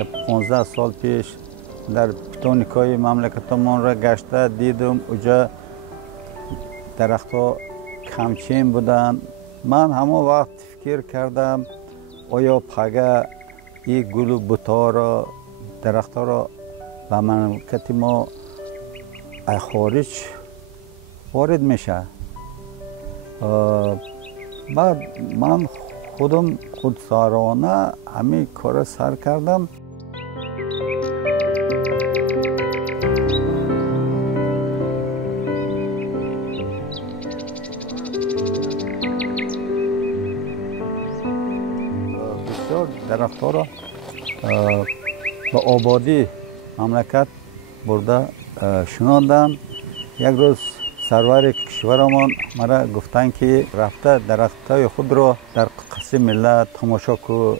15 سال پیش در پتونیکای مملکتمان را گشته دیدم. اونجا درختها کمچین بودن. من همه وقت فکر کردم آیا پگه این گل و بوتا را درختها را به مملکت ما خارج وارد میشه. بعد من خودم خودسرانه همین کار سر کردم. بسیار درخت‌ها را به آبادی مملکت برده شناندم. یک روز سرور کشورمان مرا گفتند که رفته درخت‌های خود را در قصر ملت تماشا کو.